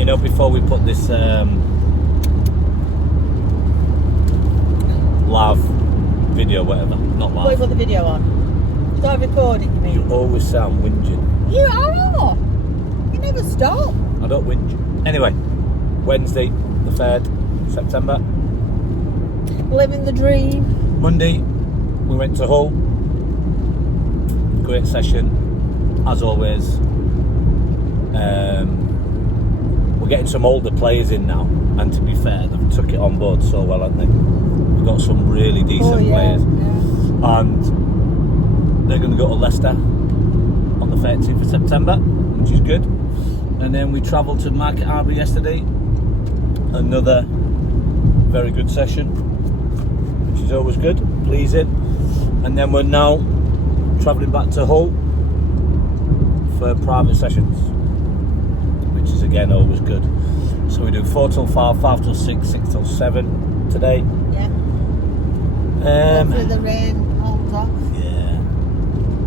You know, before we put this live video, whatever, not live. What you put the video on? Start recording, you mean? You always sound whinging. You are. You never stop. I don't whinge. Anyway, Wednesday, the 3rd September. Living the dream. Monday, we went to Hull. Great session, as always. We're getting some older players in now, and to be fair, they've took it on board so well, haven't they? We've got some really decent players, and they're going to go to Leicester on the 13th of September, which is good. And then we travelled to Market Harbour yesterday, another very good session, which is always good, pleasing. And then we're now travelling back to Hull for private sessions, which is again always good. So we do 4 till 5, 5 till 6, 6 till 7 today. Yeah. Hopefully the rain holds off. Yeah.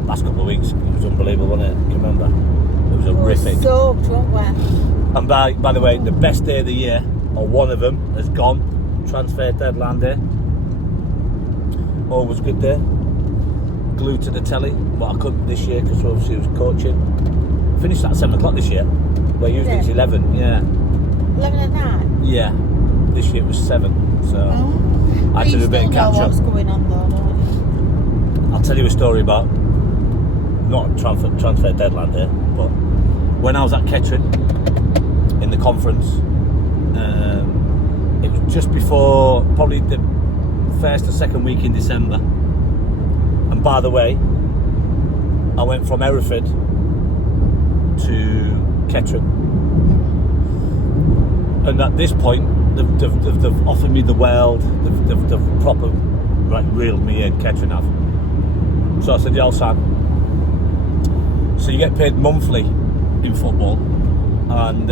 Last couple of weeks, it was unbelievable, wasn't it? You remember? It was horrific. Soaked, weren't we? And by the way, the best day of the year, or one of them, has gone. Transfer deadline day. Always good day. Glued to the telly, but I couldn't this year because obviously I was coaching. Finished at 7 o'clock this year, where usually it's 11. Yeah. 11 at night? Yeah. This year it was 7, so I had to do a bit of catch up. What's going on though, don't you? I'll tell you a story about not transfer deadline day, but when I was at Kettering in the conference, it was just before probably the first or second week in December. And by the way, I went from Hereford to Kettering, and at this point they've offered me the world. They've proper reeled me in. Kettering have. So I said, yeah, I'll sign. So you get paid monthly in football, and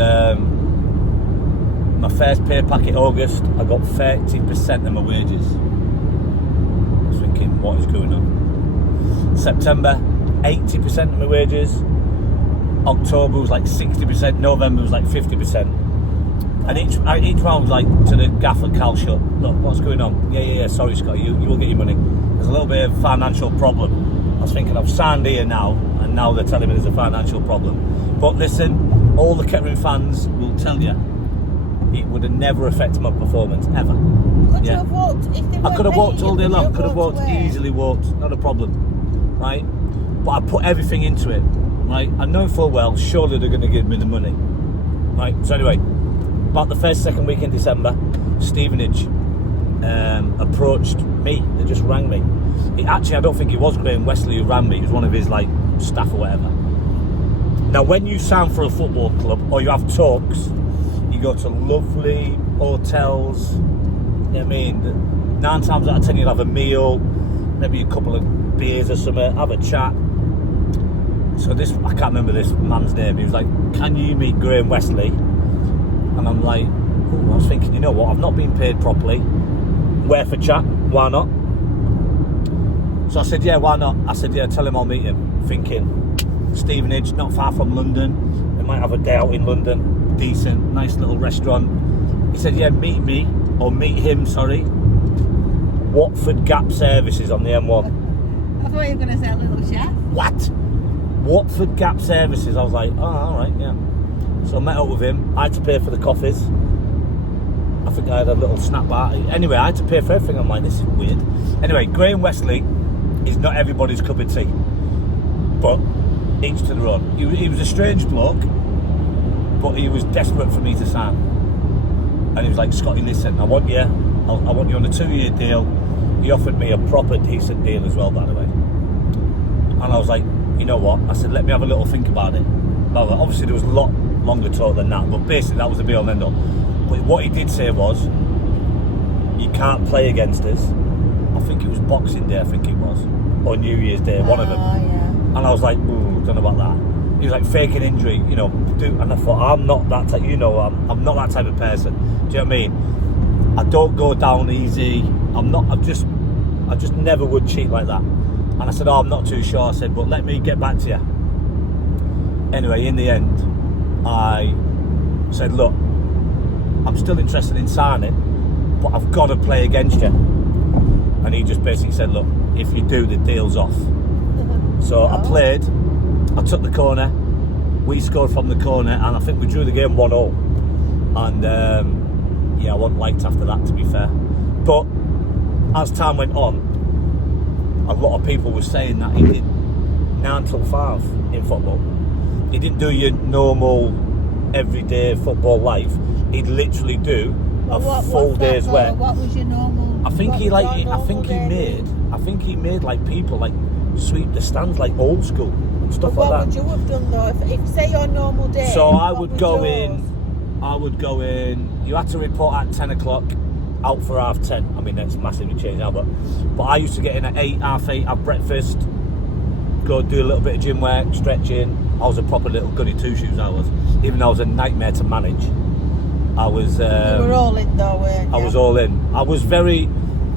my first pay packet August, I got 30% of my wages. I was thinking, what is going on? September, 80% of my wages. October was like 60%. November was like 50%. And each one was like to the gaffer, Cal, shut. Look, what's going on? Yeah. Sorry, Scott, you will get your money. There's a little bit of financial problem. I was thinking, I've signed here now, and now they're telling me there's a financial problem. But listen, all the Kettering fans will tell you, it would have never affected my performance, ever. Could you have walked? If they I could have walked all day long. Could have walked, away. easily walked, not a problem, right? But I put everything into it, right? I know full well, surely they're going to give me the money, right? So anyway, about the first, second week in December, Stevenage approached me. They just rang me. Actually, I don't think it was Graham Wesley who rang me. It was one of his staff or whatever. Now, when you sign for a football club or you have talks, you go to lovely hotels. You know what I mean? 9 times out of 10 you'll have a meal, maybe a couple of beers or something, have a chat. So I can't remember this man's name. He was like, "Can you meet Graham Wesley?" And I'm like, I was thinking, you know what? I've not been paid properly. Where for chat? Why not? So I said, yeah, why not? I said, yeah, tell him I'll meet him. Thinking, Stevenage, not far from London. They might have a day out in London. Decent, nice little restaurant. He said, yeah, meet him, sorry. Watford Gap Services on the M1. I thought you were going to say a little chef. What? Watford Gap Services. I was like, oh, all right, yeah. So I met up with him. I had to pay for the coffees. I think I had a little snack bar. Anyway, I had to pay for everything. I'm like, this is weird. Anyway, Graham Wesley is not everybody's cup of tea, but each to their own. He was a strange bloke, but he was desperate for me to sign. And he was like, Scotty, listen, I want you on a 2-year deal. He offered me a proper decent deal as well, by the way. And I was like, you know what? I said, let me have a little think about it. Well, obviously there was a lot longer talk than that, but basically that was the be all and end all. But what he did say was, you can't play against us. I think it was Boxing Day, or New Year's Day, one of them. Yeah. And I was like, ooh, don't know about that. He was like, fake an injury, and I thought, I'm not that type, I'm not that type of person. Do you know what I mean? I don't go down easy. I just never would cheat like that. And I said, I'm not too sure. I said, but let me get back to you. Anyway, in the end, I said, look, I'm still interested in signing, but I've got to play against you. And he just basically said, look, if you do, the deal's off. So I played, I took the corner, we scored from the corner, and I think we drew the game 1-0. And I wasn't liked after that, to be fair. But as time went on, a lot of people were saying that he did 9 till 5 in football. He didn't do your normal everyday football life. He'd literally do a full day's work. What was your normal? I think he made like people like sweep the stands like old school and stuff like that. What would you have done though if say your normal day? So I would go in. You had to report at 10 o'clock, out for 10:30. I mean, that's massively changed now, but I used to get in at 8, 8:30, have breakfast, go do a little bit of gym work, stretching. I was a proper little goody two shoes. I was, even though I was a nightmare to manage. I was. You were all in though, weren't you? I was all in. I was very.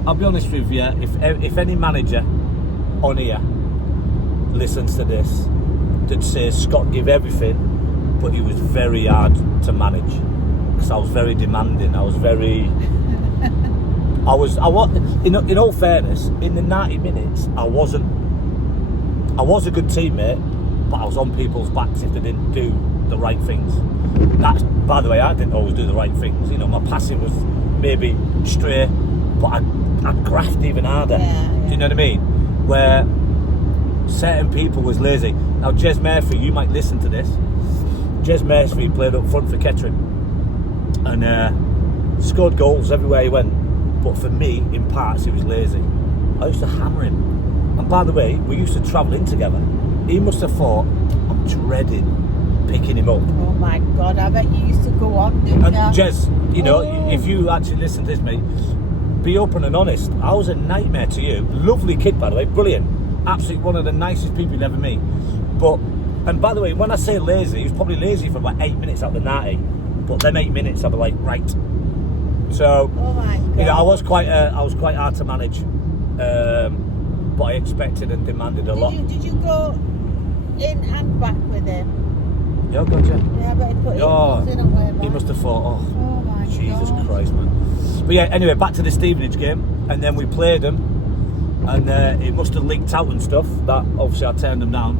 I'll be honest with you. If any manager on here listens to this, they'd say Scott gave everything, but he was very hard to manage because I was very demanding. I was. In all fairness, in the 90 minutes, I was a good teammate, but I was on people's backs if they didn't do the right things. That's, by the way, I didn't always do the right things. You know, my passing was maybe straight, but I'd graft even harder. Yeah. Do you know what I mean? Where certain people was lazy. Now, Jez Murphy, you might listen to this. Jez Murphy played up front for Kettering and scored goals everywhere he went. But for me, in parts, he was lazy. I used to hammer him. And by the way, we used to travel in together. He must have thought I'm dreading picking him up. Oh my God, I bet you used to go on doing And that. Jez, you know, if you actually listen to this, mate, be open and honest. I was a nightmare to you. Lovely kid, by the way, brilliant. Absolutely one of the nicest people you'll ever meet. But, and by the way, when I say lazy, he was probably lazy for about 8 minutes out of the 90. But them 8 minutes, I'd be like, right. So, oh my God. you know, I was quite hard to manage. But I expected and demanded a lot. Did you go in and back with him? Yeah, gotcha. Yeah, but he put in and way back. He must have thought, oh my Jesus God. Christ, man. But yeah, anyway, back to the Stevenage game, and then we played them, and it must have leaked out and stuff. That obviously I turned them down,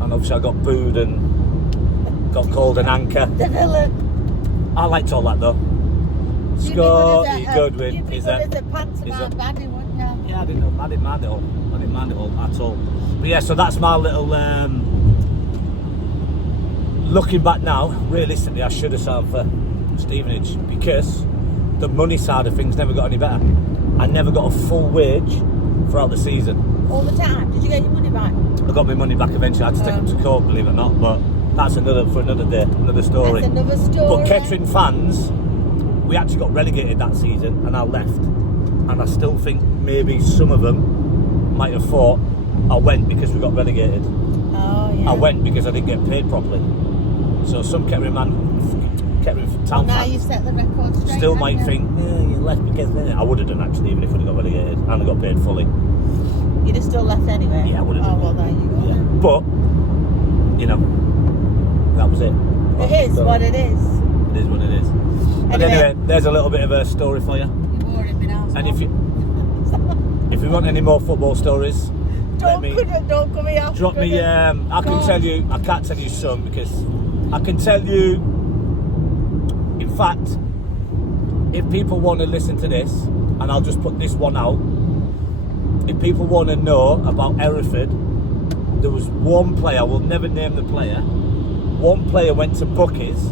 and obviously I got booed and got called an anchor. The villain. I liked all that though. Scott, Goodwin, you'd be good as a pantomime baddie, wouldn't you? Yeah, I didn't mind it all. I didn't mind it all at all. But yeah, so that's my little. Looking back now, realistically, I should have signed for Stevenage because the money side of things never got any better. I never got a full wage throughout the season. All the time? Did you get your money back? I got my money back eventually. I had to take them to court, believe it or not, but that's another day, another story. That's another story. But Kettering fans, we actually got relegated that season and I left. And I still think maybe some of them might have thought I went because we got relegated. Oh, yeah. I went because I didn't get paid properly. So some Kettering Town now fans you set the record straight. still might think, you left because I would have done actually, even if we'd got relegated and I got paid fully. You'd have still left anyway? Yeah, I would have done. Oh, well, there you go. Yeah. But, you know, that was it. It is what it is. It is what it is. But anyway, there's a little bit of a story for you. You've already been out. And if you want any more football stories, don't come here. drop me. I can tell you. I can't tell you some because I can tell you. In fact, if people want to listen to this, and I'll just put this one out. If people want to know about Hereford, there was one player. I will never name the player. One player went to bookies